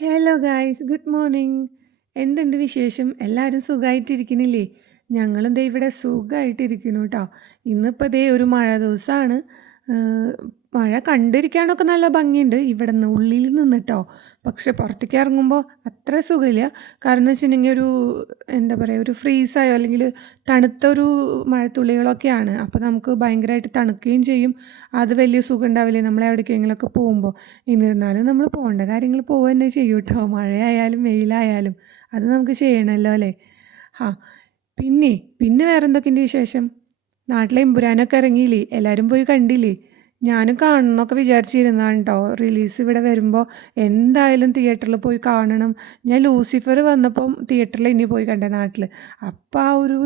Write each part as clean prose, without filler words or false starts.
Hello guys, good morning. എന്തുണ്ട് വിശേഷം? എല്ലാവരും സുഖമായിട്ടിരിക്കുന്നില്ലേ? ഞങ്ങളും ദേ ഇവിടെ സുഖമായിട്ടിരിക്കുന്നു കേട്ടോ. ഇന്നിപ്പോൾ ദേ ഒരു മഴ ദിവസമാണ്. മഴ കണ്ടിരിക്കാനൊക്കെ നല്ല ഭംഗിയുണ്ട് ഇവിടെ നിന്ന് ഉള്ളിൽ നിന്നിട്ടോ. പക്ഷെ പുറത്തേക്ക് ഇറങ്ങുമ്പോൾ അത്ര സുഖമില്ല. കാരണം എന്ന് വെച്ചിട്ടുണ്ടെങ്കിൽ എന്താ പറയുക, ഒരു ഫ്രീസായോ അല്ലെങ്കിൽ തണുത്തൊരു മഴത്തുള്ളികളൊക്കെയാണ്. അപ്പോൾ നമുക്ക് ഭയങ്കരമായിട്ട് തണുക്കുകയും ചെയ്യും. അത് വലിയ സുഖം ഉണ്ടാവില്ലേ നമ്മൾ എവിടേക്കെങ്കിലുമൊക്കെ പോകുമ്പോൾ. എന്നിരുന്നാലും നമ്മൾ പോകേണ്ട കാര്യങ്ങൾ പോവുക തന്നെ ചെയ്യും കേട്ടോ. മഴയായാലും വെയിലായാലും അത് നമുക്ക് ചെയ്യണമല്ലോ അല്ലേ? ആ, പിന്നെ വേറെ എന്തൊക്കെയുണ്ട് വിശേഷം? നാട്ടിലെ എമ്പുരാനൊക്കെ ഇറങ്ങിയില്ലേ? എല്ലാവരും പോയി കണ്ടില്ലേ? ഞാനും കാണണമെന്നൊക്കെ വിചാരിച്ചിരുന്നതാണ് കേട്ടോ. റിലീസ് ഇവിടെ വരുമ്പോൾ എന്തായാലും തിയേറ്ററിൽ പോയി കാണണം. ഞാൻ ലൂസിഫർ വന്നപ്പം തിയേറ്ററിൽ ഇനി പോയി കണ്ടേ നാട്ടിൽ. അപ്പോൾ ആ ഒരു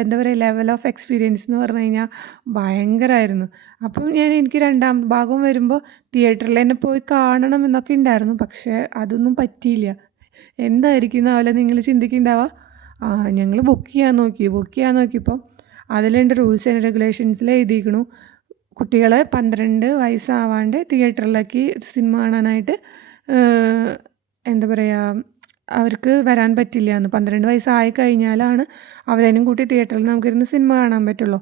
എന്താ പറയുക, ലെവൽ ഓഫ് എക്സ്പീരിയൻസ് എന്ന് പറഞ്ഞു കഴിഞ്ഞാൽ ഭയങ്കരമായിരുന്നു. അപ്പം എനിക്ക് രണ്ടാം ഭാഗം വരുമ്പോൾ തിയേറ്ററിൽ തന്നെ പോയി കാണണം എന്നൊക്കെ ഉണ്ടായിരുന്നു. പക്ഷേ അതൊന്നും പറ്റിയില്ല. എന്തായിരിക്കും എന്നാവല്ലേ നിങ്ങൾ ചിന്തിക്കുന്നുണ്ടാവുക? ഞങ്ങൾ ബുക്ക് ചെയ്യാൻ നോക്കിയപ്പം അതിലുണ്ട് റൂൾസ് ആൻഡ് റെഗുലേഷൻസിൽ എഴുതിയിരിക്കണു, കുട്ടികളെ 12 വയസ്സാവാണ്ട് തിയേറ്ററിലേക്ക് സിനിമ കാണാനായിട്ട് എന്താ പറയുക, അവർക്ക് വരാൻ പറ്റില്ല എന്ന്. 12 വയസ്സായി കഴിഞ്ഞാലാണ് അവരേനും കൂട്ടി തിയേറ്ററിൽ നമുക്കിരുന്ന് സിനിമ കാണാൻ പറ്റുള്ളൂ.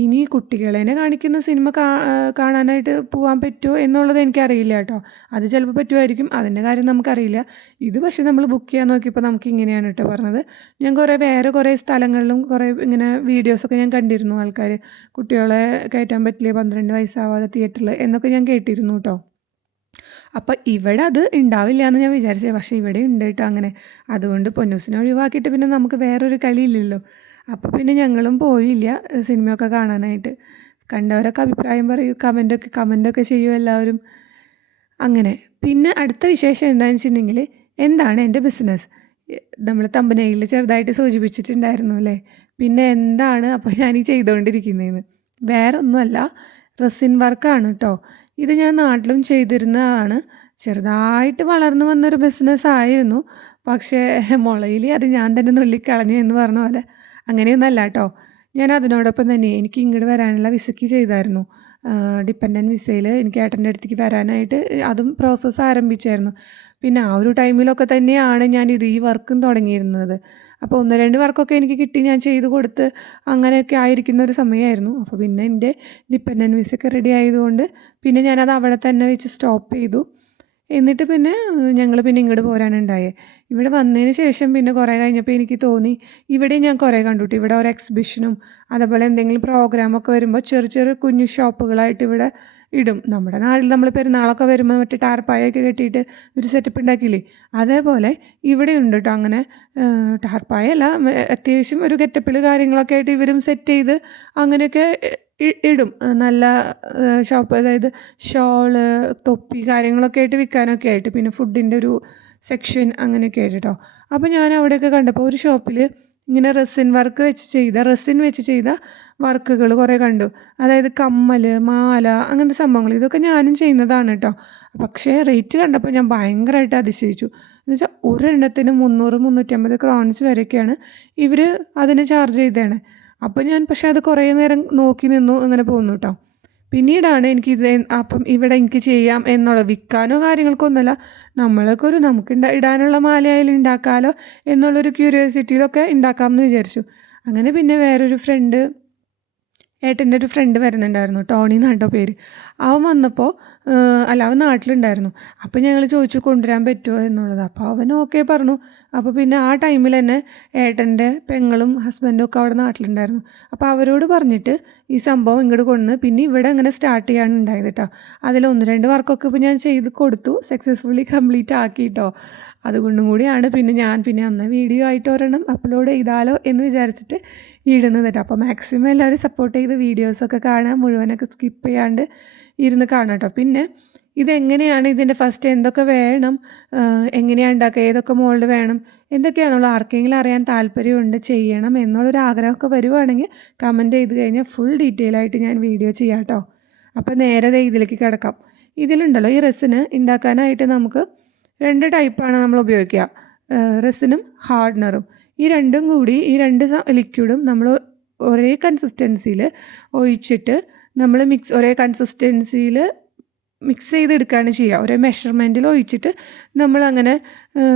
ഇനി കുട്ടികളെന്നെ കാണിക്കുന്ന സിനിമ കാണാനായിട്ട് പോകാൻ പറ്റുമോ എന്നുള്ളത് എനിക്കറിയില്ല കേട്ടോ. അത് ചിലപ്പോൾ പറ്റുമായിരിക്കും, അതിൻ്റെ കാര്യം നമുക്കറിയില്ല. ഇത് പക്ഷേ നമ്മൾ ബുക്ക് ചെയ്യാൻ നോക്കിയപ്പോൾ നമുക്ക് ഇങ്ങനെയാണ് കേട്ടോ പറഞ്ഞത്. ഞാൻ വേറെ കുറേ സ്ഥലങ്ങളിലും കുറേ ഇങ്ങനെ വീഡിയോസൊക്കെ ഞാൻ കണ്ടിരുന്നു. ആൾക്കാർ കുട്ടികളെ കയറ്റാൻ പറ്റില്ല 12 വയസ്സാവാതെ തിയേറ്ററിൽ എന്നൊക്കെ ഞാൻ കേട്ടിരുന്നു കേട്ടോ. അപ്പോൾ ഇവിടെ അത് ഉണ്ടാവില്ല എന്ന് ഞാൻ വിചാരിച്ചത്, പക്ഷേ ഇവിടെ ഉണ്ട് കേട്ടോ അങ്ങനെ. അതുകൊണ്ട് പൊന്നൂസിനെ ഒഴിവാക്കിയിട്ട് പിന്നെ നമുക്ക് വേറൊരു കളിയില്ലല്ലോ. അപ്പോൾ പിന്നെ ഞങ്ങളും പോയില്ല സിനിമയൊക്കെ കാണാനായിട്ട്. കണ്ടവരൊക്കെ അഭിപ്രായം പറയൂ, കമൻ്റൊക്കെ ചെയ്യും എല്ലാവരും. അങ്ങനെ പിന്നെ അടുത്ത വിശേഷം എന്താണെന്ന് വെച്ചിട്ടുണ്ടെങ്കിൽ, എന്താണ് എൻ്റെ ബിസിനസ്? നമ്മൾ തമ്പനയിൽ ചെറുതായിട്ട് സൂചിപ്പിച്ചിട്ടുണ്ടായിരുന്നു അല്ലേ? പിന്നെ എന്താണ് അപ്പോൾ ഞാൻ ഈ ചെയ്തുകൊണ്ടിരിക്കുന്നതെന്ന്? വേറെ ഒന്നുമല്ല, റെസിൻ വർക്കാണ് കേട്ടോ. ഇത് ഞാൻ നാട്ടിലും ചെയ്തിരുന്നതാണ്. ചെറുതായിട്ട് വളർന്നു വന്നൊരു ബിസിനസ്സായിരുന്നു. പക്ഷേ മുളയിൽ അത് ഞാൻ തന്നെ നുള്ളിക്കളഞ്ഞു എന്ന് പറഞ്ഞ പോലെ അങ്ങനെയൊന്നല്ല കേട്ടോ. ഞാൻ അതിനോടൊപ്പം തന്നെ എനിക്ക് ഇങ്ങോട്ട് വരാനുള്ള വിസയ്ക്ക് ചെയ്തായിരുന്നു. ഡിപ്പെൻഡൻറ്റ് വിസയിൽ എനിക്ക് ഏട്ടൻ്റെ അടുത്തേക്ക് വരാനായിട്ട് അതും പ്രോസസ്സ് ആരംഭിച്ചായിരുന്നു. പിന്നെ ആ ഒരു ടൈമിലൊക്കെ തന്നെയാണ് ഈ വർക്കും തുടങ്ങിയിരുന്നത്. അപ്പോൾ 1-2 വർക്കൊക്കെ എനിക്ക് കിട്ടി, ഞാൻ ചെയ്ത് കൊടുത്ത് അങ്ങനെയൊക്കെ ആയിരിക്കുന്ന ഒരു സമയമായിരുന്നു. അപ്പോൾ പിന്നെ എൻ്റെ ഡിപ്പെൻഡൻറ്റ് വിസയൊക്കെ റെഡി ആയതുകൊണ്ട് പിന്നെ ഞാനത് അവിടെ തന്നെ വെച്ച് സ്റ്റോപ്പ് ചെയ്തു. എന്നിട്ട് പിന്നെ ഞങ്ങൾ പിന്നെ ഇങ്ങോട്ട് പോരാനുണ്ടായേ. ഇവിടെ വന്നതിന് ശേഷം പിന്നെ കുറേ കഴിഞ്ഞപ്പോൾ എനിക്ക് തോന്നി, ഇവിടെ ഞാൻ കുറേ കണ്ടുപിട്ടി. ഇവിടെ ഒരു എക്സിബിഷനും അതേപോലെ എന്തെങ്കിലും പ്രോഗ്രാമൊക്കെ വരുമ്പോൾ ചെറിയ കുഞ്ഞു ഷോപ്പുകളായിട്ട് ഇവിടെ ഇടും. നമ്മുടെ നാട്ടിൽ നമ്മൾ പെരുന്നാളൊക്കെ വരുമ്പോൾ മറ്റേ ടാർപ്പായൊക്കെ കെട്ടിയിട്ട് ഒരു സെറ്റപ്പ് ഉണ്ടാക്കിയില്ലേ, അതേപോലെ ഇവിടെ ഉണ്ട് കേട്ടോ. അങ്ങനെ ടാർപ്പായല്ല, അത്യാവശ്യം ഒരു ഗെറ്റപ്പിൽ കാര്യങ്ങളൊക്കെ ആയിട്ട് ഇവരും സെറ്റ് ചെയ്ത് അങ്ങനെയൊക്കെ ഇടും. നല്ല ഷോപ്പ്, അതായത് ഷോള്, തൊപ്പി കാര്യങ്ങളൊക്കെ ആയിട്ട് വിൽക്കാനൊക്കെ ആയിട്ട്. പിന്നെ ഫുഡിൻ്റെ ഒരു സെക്ഷൻ അങ്ങനെയൊക്കെ ആയിട്ട് കേട്ടോ. അപ്പോൾ ഞാൻ അവിടെയൊക്കെ കണ്ടപ്പോൾ ഒരു ഷോപ്പിൽ ഇങ്ങനെ റെസിൻ വെച്ച് ചെയ്ത വർക്കുകൾ കുറേ കണ്ടു. അതായത് കമ്മൽ, മാല, അങ്ങനത്തെ സംഭവങ്ങൾ. ഇതൊക്കെ ഞാനും ചെയ്യുന്നതാണ് കേട്ടോ. പക്ഷേ റേറ്റ് കണ്ടപ്പോൾ ഞാൻ ഭയങ്കരമായിട്ട് അതിശയിച്ചു. എന്നുവെച്ചാൽ ഒരെണ്ണത്തിന് 300-350 ക്രോൺസ് വരെയൊക്കെയാണ് ഇവർ അതിന് ചാർജ് ചെയ്തതാണ്. അപ്പോൾ ഞാൻ പക്ഷേ അത് കുറേ നേരം നോക്കി നിന്നു, അങ്ങനെ പോന്നു കേട്ടോ. പിന്നീടാണ് അപ്പം ഇവിടെ എനിക്ക് ചെയ്യാം എന്നുള്ള, വിൽക്കാനോ കാര്യങ്ങൾക്കോ ഒന്നുമല്ല, നമുക്ക് ഇടാനുള്ള മാലയായാലും ഉണ്ടാക്കാമല്ലോ എന്നുള്ളൊരു ക്യൂരിയോസിറ്റിയിലൊക്കെ ഉണ്ടാക്കാമെന്ന് വിചാരിച്ചു. അങ്ങനെ പിന്നെ വേറൊരു ഏട്ടൻ്റെ ഒരു ഫ്രണ്ട് വരുന്നുണ്ടായിരുന്നു, ടോണി എന്നാട്ടോ പേര്. അവൻ വന്നപ്പോൾ അവൻ നാട്ടിലുണ്ടായിരുന്നു. അപ്പോൾ ഞങ്ങൾ ചോദിച്ചു കൊണ്ടുവരാൻ പറ്റുമോ എന്നുള്ളത്. അപ്പോൾ അവൻ ഓക്കെ പറഞ്ഞു. അപ്പോൾ പിന്നെ ആ ടൈമിൽ തന്നെ ഏട്ടൻ്റെ പെങ്ങളും ഹസ്ബൻഡും ഒക്കെ അവിടെ നാട്ടിലുണ്ടായിരുന്നു. അപ്പോൾ അവരോട് പറഞ്ഞിട്ട് ഈ സംഭവം ഇങ്ങോട്ട് കൊണ്ടുവന്ന് പിന്നെ ഇവിടെ അങ്ങനെ സ്റ്റാർട്ട് ചെയ്യാൻ ഉണ്ടായത് കേട്ടോ. അതിൽ 1-2 വർക്കൊക്കെ ഇപ്പോൾ ഞാൻ ചെയ്ത് കൊടുത്തു, സക്സസ്ഫുള്ളി കംപ്ലീറ്റ് ആക്കി കേട്ടോ. അതുകൊണ്ടും കൂടിയാണ് പിന്നെ അന്ന് വീഡിയോ ആയിട്ട് ഒരെണ്ണം അപ്ലോഡ് ചെയ്താലോ എന്ന് വിചാരിച്ചിട്ട് ഇടുന്നത് കേട്ടോ. അപ്പോൾ മാക്സിമം എല്ലാവരും സപ്പോർട്ട് ചെയ്ത് വീഡിയോസൊക്കെ കാണാൻ, മുഴുവനൊക്കെ സ്കിപ്പ് ചെയ്യാണ്ട് ഇരുന്ന് കാണാം കേട്ടോ. പിന്നെ ഇതെങ്ങനെയാണ്, ഇതിൻ്റെ ഫസ്റ്റ് എന്തൊക്കെ വേണം, എങ്ങനെയാണ് ഉണ്ടാക്കുക, ഏതൊക്കെ മോൾഡ് വേണം, എന്തൊക്കെയാണെന്നുള്ള ആർക്കെങ്കിലും അറിയാൻ താല്പര്യമുണ്ട്, ചെയ്യണം എന്നുള്ളൊരു ആഗ്രഹമൊക്കെ വരുവാണെങ്കിൽ കമൻറ്റ് ചെയ്ത് കഴിഞ്ഞാൽ ഫുൾ ഡീറ്റെയിൽ ആയിട്ട് ഞാൻ വീഡിയോ ചെയ്യാം കേട്ടോ. അപ്പോൾ നേരെ ഇതിലേക്ക് കിടക്കാം. ഇതിലുണ്ടല്ലോ, ഈ റെസിന് ഉണ്ടാക്കാനായിട്ട് നമുക്ക് 2 ടൈപ്പാണ് നമ്മൾ ഉപയോഗിക്കുക, റെസിനും ഹാർഡ്നറും. ഈ രണ്ട് ലിക്വിഡും നമ്മൾ ഒരേ കൺസിസ്റ്റൻസിയിൽ ഒഴിച്ചിട്ട് നമ്മൾ ഒരേ കൺസിസ്റ്റൻസിയിൽ മിക്സ് ചെയ്തെടുക്കുകയാണ് ചെയ്യുക. ഒരേ മെഷർമെൻറ്റിൽ ഒഴിച്ചിട്ട് നമ്മളങ്ങനെ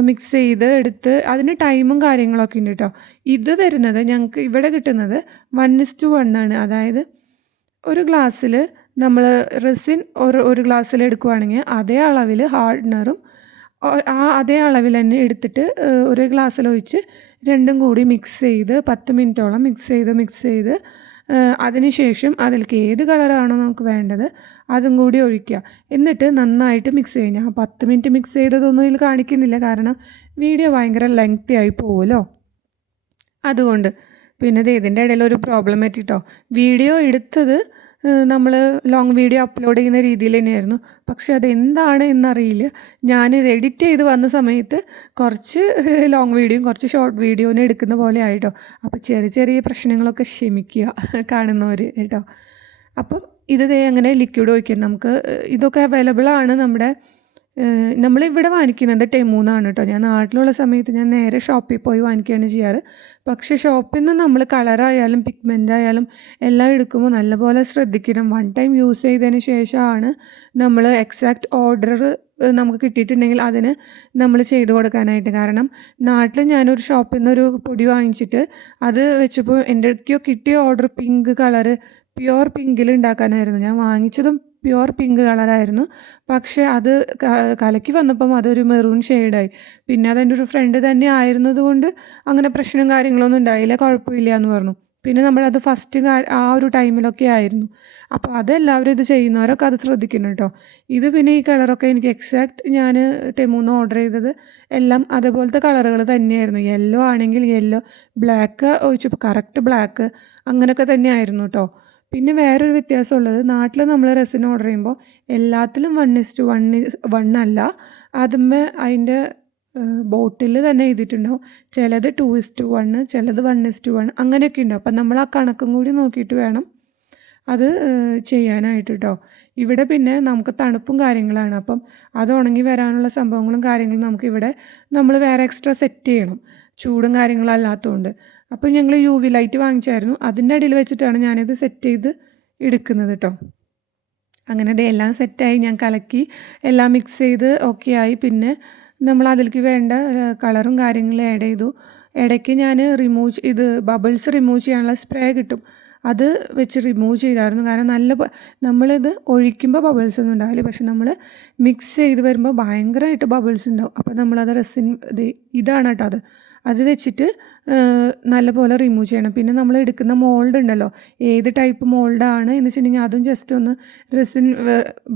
മിക്സ് ചെയ്ത് എടുത്ത് അതിന് ടൈമും കാര്യങ്ങളൊക്കെ ഉണ്ട് കേട്ടോ. ഇത് വരുന്നത് ഞങ്ങൾക്ക് ഇവിടെ കിട്ടുന്നത് 1:1 ആണ്. അതായത് ഒരു ഗ്ലാസ്സിൽ നമ്മൾ റെസിൻ ഒരു ഗ്ലാസ്സിൽ എടുക്കുകയാണെങ്കിൽ അതേ അളവിൽ ഹാർഡ്നറും അതേ അളവിൽ തന്നെ എടുത്തിട്ട് ഒരു ഗ്ലാസ്സിലൊഴിച്ച് രണ്ടും കൂടി മിക്സ് ചെയ്ത് 10 മിനിറ്റോളം മിക്സ് ചെയ്ത് അതിനുശേഷം അതിലേക്ക് ഏത് കളറാണോ നമുക്ക് വേണ്ടത് അതും കൂടി ഒഴിക്കുക. എന്നിട്ട് നന്നായിട്ട് മിക്സ് ചെയ്യുക. ഞാൻ 10 മിനിറ്റ് മിക്സ് ചെയ്തതൊന്നും ഇതിൽ കാണിക്കുന്നില്ല, കാരണം വീഡിയോ ഭയങ്കര ലെങ്തി ആയി പോകുമല്ലോ, അതുകൊണ്ട്. പിന്നെ ഇതിൻ്റെ ഇടയിൽ ഒരു പ്രോബ്ലം പറ്റിട്ടോ. വീഡിയോ എടുത്തത് നമ്മൾ ലോങ് വീഡിയോ അപ്ലോഡ് ചെയ്യുന്ന രീതിയിൽ തന്നെയായിരുന്നു. പക്ഷെ അതെന്താണ് എന്നറിയില്ല. ഞാനിത് എഡിറ്റ് ചെയ്ത് വന്ന സമയത്ത് കുറച്ച് ലോങ് വീഡിയോയും കുറച്ച് ഷോർട്ട് വീഡിയോനെ എടുക്കുന്ന പോലെ ആയിട്ടോ. അപ്പോൾ ചെറിയ പ്രശ്നങ്ങളൊക്കെ ക്ഷമിക്കുക കാണുന്നവർ കേട്ടോ. അപ്പം ഇത് അങ്ങനെ ലിക്വിഡ് ഒഴിക്കാം. നമുക്ക് ഇതൊക്കെ അവൈലബിൾ ആണ് നമ്മളിവിടെ വാങ്ങിക്കുന്നത് ടെമൂന്നാണ് കേട്ടോ. ഞാൻ നാട്ടിലുള്ള സമയത്ത് ഞാൻ നേരെ ഷോപ്പിൽ പോയി വാങ്ങിക്കുകയാണ് ചെയ്യാറ്. പക്ഷേ ഷോപ്പിൽ നിന്ന് നമ്മൾ കളറായാലും പിഗ്മെൻ്റ് ആയാലും എല്ലാം എടുക്കുമ്പോൾ നല്ലപോലെ ശ്രദ്ധിക്കണം. 1 ടൈം യൂസ് ചെയ്തതിന് ശേഷമാണ് നമ്മൾ എക്സാക്റ്റ് ഓർഡർ നമുക്ക് കിട്ടിയിട്ടുണ്ടെങ്കിൽ അതിന് നമ്മൾ ചെയ്തു കൊടുക്കാനായിട്ട്. കാരണം നാട്ടിൽ ഞാനൊരു ഷോപ്പിൽ നിന്നൊരു പൊടി വാങ്ങിച്ചിട്ട് അത് വെച്ചപ്പോൾ എൻ്റെ കിട്ടിയ ഓർഡർ പിങ്ക് കളറ് പ്യുവർ പിങ്കിൽ ഉണ്ടാക്കാനായിരുന്നു. ഞാൻ വാങ്ങിച്ചതും പ്യുവർ പിങ്ക് കളറായിരുന്നു. പക്ഷേ അത് കലക്കി വന്നപ്പം അതൊരു മെറൂൺ ഷെയ്ഡായി. പിന്നെ അതെൻ്റെ ഒരു ഫ്രണ്ട് തന്നെ ആയിരുന്നത് കൊണ്ട് അങ്ങനെ പ്രശ്നം കാര്യങ്ങളൊന്നും ഉണ്ടായില്ല, കുഴപ്പമില്ല എന്ന് പറഞ്ഞു. പിന്നെ നമ്മളത് ഫസ്റ്റ് ആ ഒരു ടൈമിലൊക്കെ ആയിരുന്നു. അപ്പോൾ അതെല്ലാവരും ഇത് ചെയ്യുന്നവരൊക്കെ അത് ശ്രദ്ധിക്കണം കേട്ടോ. ഇത് പിന്നെ ഈ കളറൊക്കെ എനിക്ക് എക്സാക്റ്റ് ഞാൻ ടെമൂന്ന് ഓർഡർ ചെയ്തത് എല്ലാം അതുപോലത്തെ കളറുകൾ തന്നെയായിരുന്നു. യെല്ലോ ആണെങ്കിൽ യെല്ലോ, ബ്ലാക്ക് ഒഴിച്ചപ്പോൾ കറക്റ്റ് ബ്ലാക്ക്, അങ്ങനെയൊക്കെ തന്നെയായിരുന്നു കേട്ടോ. പിന്നെ വേറൊരു വ്യത്യാസമുള്ളത്, നാട്ടിൽ നമ്മൾ റെസിൻ ഓർഡർ ചെയ്യുമ്പോൾ എല്ലാത്തിലും 1:1 അല്ല. അതുമ്മേ അതിൻ്റെ ബോട്ടിൽ തന്നെ എഴുതിയിട്ടുണ്ടാവും. ചിലത് 2:1, ചിലത് 1:1 അങ്ങനെയൊക്കെ ഉണ്ടാവും. അപ്പം നമ്മൾ ആ കണക്കും കൂടി നോക്കിയിട്ട് വേണം അത് ചെയ്യാനായിട്ട് കേട്ടോ. ഇവിടെ പിന്നെ നമുക്ക് തണുപ്പും കാര്യങ്ങളാണ്. അപ്പം അത് ഉണങ്ങി വരാനുള്ള സംഭവങ്ങളും കാര്യങ്ങളും നമുക്കിവിടെ നമ്മൾ വേറെ എക്സ്ട്രാ സെറ്റ് ചെയ്യണം, ചൂടും കാര്യങ്ങളും അല്ലാത്തതുകൊണ്ട്. അപ്പോൾ ഞങ്ങൾ UV ലൈറ്റ് വാങ്ങിച്ചായിരുന്നു. അതിൻ്റെ അടിയിൽ വെച്ചിട്ടാണ് ഞാനിത് സെറ്റ് ചെയ്ത് എടുക്കുന്നത് കേട്ടോ. അങ്ങനെ എല്ലാം സെറ്റായി, ഞാൻ കലക്കി എല്ലാം മിക്സ് ചെയ്ത് ഓക്കെ ആയി. പിന്നെ നമ്മൾ അതിലേക്ക് വേണ്ട കളറും കാര്യങ്ങളും ആഡ് ചെയ്തു. ഇടയ്ക്ക് ഞാൻ ബബിൾസ് റിമൂവ് ചെയ്യാനുള്ള സ്പ്രേ കിട്ടും, അത് വെച്ച് റിമൂവ് ചെയ്തായിരുന്നു. കാരണം നമ്മളിത് ഒഴിക്കുമ്പോൾ ബബിൾസ് ഒന്നും ഉണ്ടാവില്ല, പക്ഷെ നമ്മൾ മിക്സ് ചെയ്ത് വരുമ്പോൾ ഭയങ്കരമായിട്ട് ബബിൾസ് ഉണ്ടാവും. അപ്പോൾ നമ്മളത് ഇതാണ് കേട്ടോ അത് വെച്ചിട്ട് നല്ലപോലെ റിമൂവ് ചെയ്യണം. പിന്നെ നമ്മൾ എടുക്കുന്ന മോൾഡ് ഉണ്ടല്ലോ, ഏത് ടൈപ്പ് മോൾഡാണ് എന്ന് വെച്ചിട്ടുണ്ടെങ്കിൽ അതും ജസ്റ്റ് ഒന്ന് റെസിൻ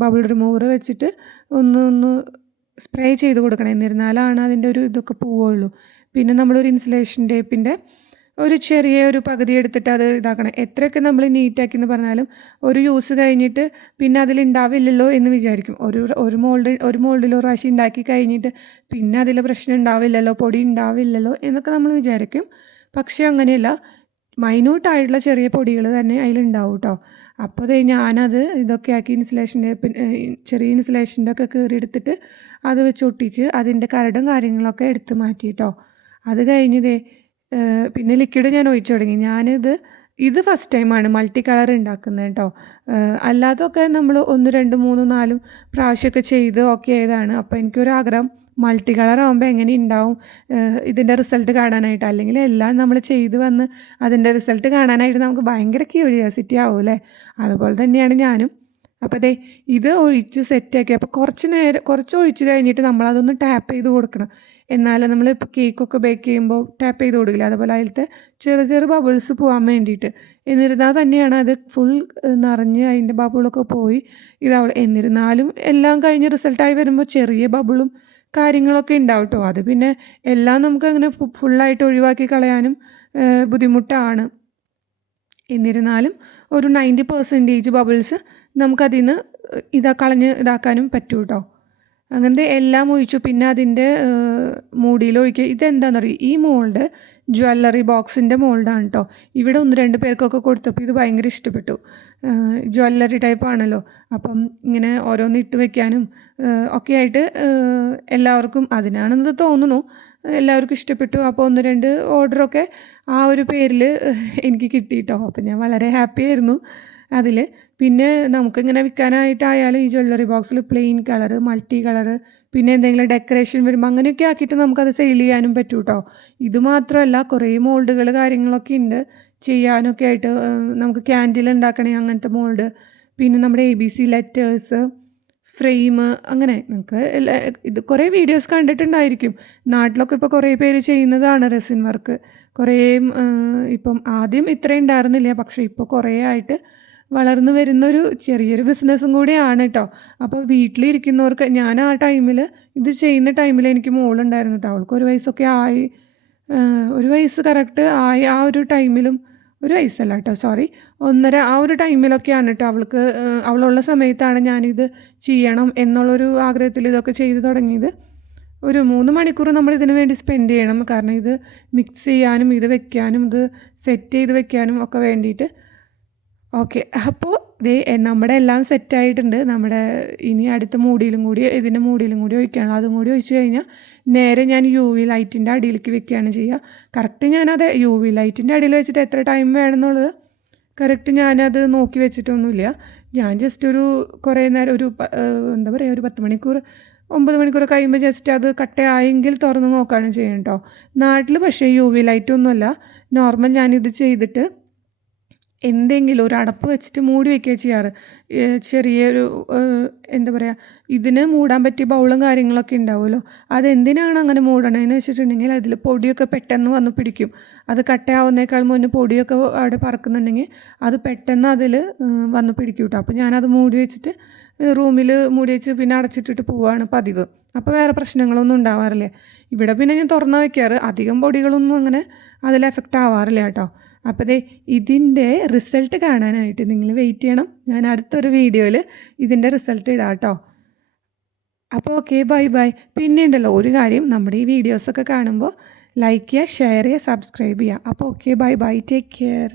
ബബിൾ റിമൂവർ വെച്ചിട്ട് ഒന്ന് സ്പ്രേ ചെയ്ത് കൊടുക്കണം. എന്നിരുന്നാലാണ് അതിൻ്റെ ഇതൊക്കെ പോവുള്ളൂ. പിന്നെ നമ്മളൊരു ഇൻസുലേഷൻ ടേപ്പിൻ്റെ ഒരു ചെറിയ പകുതി എടുത്തിട്ട് അത് ഇതാക്കണം. എത്രയൊക്കെ നമ്മൾ നീറ്റാക്കി എന്ന് പറഞ്ഞാലും ഒരു യൂസ് കഴിഞ്ഞിട്ട് പിന്നെ അതിലുണ്ടാവില്ലല്ലോ എന്ന് വിചാരിക്കും. ഒരു മോൾഡിൽ ഒരു പ്രാവശ്യം ഉണ്ടാക്കി കഴിഞ്ഞിട്ട് പിന്നെ അതിൽ പ്രശ്നം ഉണ്ടാവില്ലല്ലോ, പൊടി ഉണ്ടാവില്ലല്ലോ എന്നൊക്കെ നമ്മൾ വിചാരിക്കും. പക്ഷേ അങ്ങനെയല്ല, മൈന്യൂട്ടായിട്ടുള്ള ചെറിയ പൊടികൾ തന്നെ അതിലുണ്ടാവും കേട്ടോ. അപ്പോൾ ഞാനത് ഇതൊക്കെ ആക്കി ചെറിയ ഇൻസുലേഷൻ്റെ ഒക്കെ കീറിയെടുത്തിട്ട് അത് വെച്ച് ഒട്ടിച്ച് അതിൻ്റെ കരടും കാര്യങ്ങളൊക്കെ എടുത്ത് മാറ്റി കേട്ടോ. അത് കഴിഞ്ഞ് പിന്നെ ലിക്വിഡ് ഞാൻ ഒഴിച്ചു തുടങ്ങി. ഇത് ഫസ്റ്റ് ടൈമാണ് മൾട്ടി കളർ ഉണ്ടാക്കുന്നത് കേട്ടോ. അല്ലാതൊക്കെ നമ്മൾ 1, 2, 3, 4 പ്രാവശ്യമൊക്കെ ചെയ്ത് ഓക്കെ ആയതാണ്. അപ്പോൾ എനിക്കൊരാഗ്രഹം മൾട്ടി കളർ ആകുമ്പോൾ എങ്ങനെ ഉണ്ടാവും ഇതിൻ്റെ റിസൾട്ട് കാണാനായിട്ട്. അല്ലെങ്കിൽ എല്ലാം നമ്മൾ ചെയ്ത് വന്ന് അതിൻ്റെ റിസൾട്ട് കാണാനായിട്ട് നമുക്ക് ഭയങ്കര ക്യൂരിയോസിറ്റി ആവും അല്ലേ. അതുപോലെ തന്നെയാണ് ഞാനും. അപ്പോൾ ഇത് ഒഴിച്ച് സെറ്റാക്കി. അപ്പോൾ കുറച്ച് ഒഴിച്ച് കഴിഞ്ഞിട്ട് നമ്മളതൊന്ന് ടാപ്പ് ചെയ്ത് കൊടുക്കണം. എന്നാലും നമ്മളിപ്പോൾ കേക്കൊക്കെ ബേക്ക് ചെയ്യുമ്പോൾ ടാപ്പ് ചെയ്ത് കൊടുക്കില്ല, അതുപോലെ അതിലത്തെ ചെറിയ ബബിൾസ് പോകാൻ വേണ്ടിയിട്ട്. എന്നിരുന്നാൽ തന്നെയാണ് അത് ഫുൾ നിറഞ്ഞ് അതിൻ്റെ ബബിളൊക്കെ പോയി ഇതാവുള്ളൂ. എന്നിരുന്നാലും എല്ലാം കഴിഞ്ഞ് റിസൾട്ടായി വരുമ്പോൾ ചെറിയ ബബിളും കാര്യങ്ങളൊക്കെ ഉണ്ടാവും കേട്ടോ. അത് പിന്നെ എല്ലാം നമുക്കങ്ങനെ ഫുള്ളായിട്ട് ഒഴിവാക്കി കളയാനും ബുദ്ധിമുട്ടാണ്. എന്നിരുന്നാലും ഒരു 90% ബബിൾസ് നമുക്കതിൽ നിന്ന് ഇതാക്കാനും പറ്റും കേട്ടോ. അങ്ങനത്തെ എല്ലാം ഒഴിച്ചു. പിന്നെ അതിൻ്റെ മൂടിയിൽ ഒഴിക്കുക. ഇതെന്താണെന്നറിയും, ഈ മോൾഡ് ജ്വല്ലറി ബോക്സിൻ്റെ മോൾഡാണ് കേട്ടോ. ഇവിടെ 1-2 പേർക്കൊക്കെ കൊടുത്തപ്പോൾ ഇത് ഭയങ്കര ഇഷ്ടപ്പെട്ടു. ജ്വല്ലറി ടൈപ്പാണല്ലോ, അപ്പം ഇങ്ങനെ ഓരോന്ന് ഇട്ട് വയ്ക്കാനും ഒക്കെ ആയിട്ട് എല്ലാവർക്കും അതിനാണെന്ന് തോന്നുന്നു, എല്ലാവർക്കും ഇഷ്ടപ്പെട്ടു. അപ്പോൾ 1-2 ഓർഡറൊക്കെ ആ ഒരു പേരിൽ എനിക്ക് കിട്ടി കേട്ടോ. അപ്പം ഞാൻ വളരെ ഹാപ്പി ആയിരുന്നു. അതിൽ. പിന്നെ നമുക്കിങ്ങനെ വിൽക്കാനായിട്ടായാലും ഈ ജ്വല്ലറി ബോക്സിൽ പ്ലെയിൻ കളറ്, മൾട്ടി കളറ്, പിന്നെ എന്തെങ്കിലും ഡെക്കറേഷൻ വരുമ്പോൾ അങ്ങനെയൊക്കെ ആക്കിയിട്ട് നമുക്കത് സെയിൽ ചെയ്യാനും പറ്റും കേട്ടോ. ഇത് മാത്രമല്ല കുറേ മോൾഡുകൾ കാര്യങ്ങളൊക്കെ ഉണ്ട് ചെയ്യാനൊക്കെ ആയിട്ട്. നമുക്ക് ക്യാൻഡിൽ ഉണ്ടാക്കണേ അങ്ങനത്തെ മോൾഡ്, പിന്നെ നമ്മുടെ ABC ലെറ്റേഴ്സ്, ഫ്രെയിം, അങ്ങനെ നിങ്ങൾക്ക് ഇത് കുറേ വീഡിയോസ് കണ്ടിട്ടുണ്ടായിരിക്കും. നാട്ടിലൊക്കെ ഇപ്പോൾ കുറേ പേര് ചെയ്യുന്നതാണ് റെസിൻ വർക്ക്. കുറേ ഇപ്പം ആദ്യം ഇത്രയും ഉണ്ടായിരുന്നില്ല, പക്ഷേ ഇപ്പോൾ കുറേ ആയിട്ട് വളർന്നു വരുന്നൊരു ചെറിയൊരു ബിസിനസ്സും കൂടിയാണ് കേട്ടോ. അപ്പോൾ വീട്ടിലിരിക്കുന്നവർക്ക്, ഞാൻ ആ ടൈമിൽ ഇത് ചെയ്യുന്ന ടൈമിൽ എനിക്ക് മോളുണ്ടായിരുന്നു കേട്ടോ. അവൾക്ക് 1 വയസ്സൊക്കെ ആയി, 1 വയസ്സ് കറക്റ്റ് ആയി. ആ ഒരു ടൈമിലും, 1 വയസ്സല്ല കേട്ടോ, സോറി, 1.5 ആ ഒരു ടൈമിലൊക്കെയാണ് കേട്ടോ അവൾക്ക്. അവളുള്ള സമയത്താണ് ഞാനിത് ചെയ്യണം എന്നുള്ളൊരു ആഗ്രഹത്തിൽ ഇതൊക്കെ ചെയ്ത് തുടങ്ങിയത്. ഒരു 3 മണിക്കൂർ നമ്മൾ ഇതിനു വേണ്ടി സ്പെൻഡ് ചെയ്യണം. കാരണം ഇത് മിക്സ് ചെയ്യാനും ഇത് വെക്കാനും ഇത് സെറ്റ് ചെയ്ത് വെക്കാനും ഒക്കെ വേണ്ടിയിട്ട്. ഓക്കെ, അപ്പോൾ നമ്മുടെ എല്ലാം സെറ്റായിട്ടുണ്ട്. നമ്മുടെ ഇനി അടുത്ത മൂടിയിലും കൂടി, ഇതിൻ്റെ മൂടിയിലും കൂടി ഒഴിക്കുകയാണ്. അതും കൂടി ഒഴിച്ച് കഴിഞ്ഞാൽ നേരെ ഞാൻ UV ലൈറ്റിൻ്റെ അടിയിലേക്ക് വെക്കുകയാണ് ചെയ്യുക. കറക്റ്റ് ഞാനത് UV ലൈറ്റിൻ്റെ അടിയിൽ വെച്ചിട്ട് എത്ര ടൈം വേണമെന്നുള്ളത് കറക്റ്റ് ഞാനത് നോക്കി വെച്ചിട്ടൊന്നുമില്ല. ഞാൻ ജസ്റ്റ് ഒരു കുറേ നേരം, എന്താ പറയുക, ഒരു 10 മണിക്കൂർ 9 മണിക്കൂർ കഴിയുമ്പോൾ ജസ്റ്റ് അത് കട്ടയായെങ്കിൽ തുറന്ന് നോക്കുകയാണ് ചെയ്യുന്നത് കേട്ടോ. നാട്ടിൽ പക്ഷേ UV ലൈറ്റൊന്നുമല്ല, നോർമൽ ഞാനിത് ചെയ്തിട്ട് എന്തെങ്കിലും ഒരു അടപ്പ് വെച്ചിട്ട് മൂടി വയ്ക്കുക ചെയ്യാറ്. ചെറിയൊരു എന്താ പറയുക, ഇതിന് മൂടാൻ പറ്റിയ ബൗളും കാര്യങ്ങളൊക്കെ ഉണ്ടാവുമല്ലോ, അതെന്തിനാണ് അങ്ങനെ മൂടണതെന്ന് വെച്ചിട്ടുണ്ടെങ്കിൽ അതിൽ പൊടിയൊക്കെ പെട്ടെന്ന് വന്ന് പിടിക്കും. അത് കട്ടയാവുന്നേക്കാൾ മുന്നേ പൊടിയൊക്കെ അവിടെ പറക്കുന്നുണ്ടെങ്കിൽ അത് പെട്ടെന്ന് അതിൽ വന്ന് പിടിക്കും കേട്ടോ. അപ്പോൾ ഞാനത് മൂടി വെച്ചിട്ട് റൂമിൽ മൂടി വെച്ച് പിന്നെ അടച്ചിട്ടിട്ട് പോവുകയാണ് പതിവ്. അപ്പോൾ വേറെ പ്രശ്നങ്ങളൊന്നും ഉണ്ടാവാറില്ല. ഇവിടെ പിന്നെ ഞാൻ തുറന്ന് വയ്ക്കാറ്, അധികം പൊടികളൊന്നും അങ്ങനെ അതിൽ എഫക്റ്റ് ആവാറില്ല കേട്ടോ. അപ്പോൾ ഇതിൻ്റെ റിസൾട്ട് കാണാനായിട്ട് നിങ്ങൾ വെയിറ്റ് ചെയ്യണം. ഞാൻ അടുത്തൊരു വീഡിയോയിൽ ഇതിൻ്റെ റിസൾട്ട് ഇടാം കേട്ടോ. അപ്പോൾ ഓക്കെ, ബൈ ബൈ. പിന്നെ ഉണ്ടല്ലോ ഒരു കാര്യം, നമ്മുടെ ഈ വീഡിയോസൊക്കെ കാണുമ്പോൾ ലൈക്ക് ചെയ്യുക, ഷെയർ ചെയ്യുക, സബ്സ്ക്രൈബ് ചെയ്യുക. അപ്പോൾ okay, bye bye, take care.